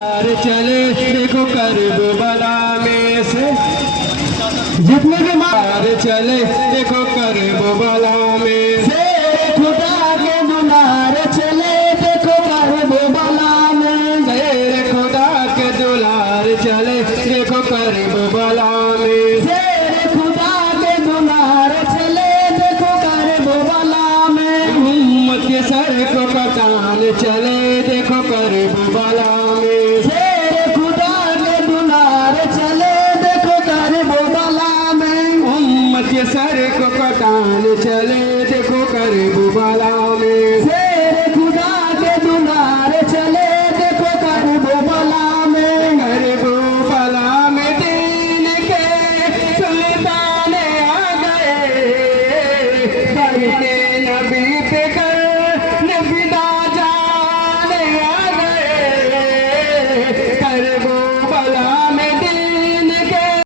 अरे चले देखो करबला में से जितने भी मार चले देखो करबला में से खुदा के दुलार चले देखो करबला में से खुदा के दुलार चले देखो करबला में से खुदा के दुलार चले देखो करबला में उम्मत के सर को कटान चले देखो करबला में के सर को कटान चले देखो करबला में शेर खुदा के दुलार चले देखो करबला में करबला में दीन के सुल्तान आ गए करते नबी पे कर नबी दा जाने आ गए करबला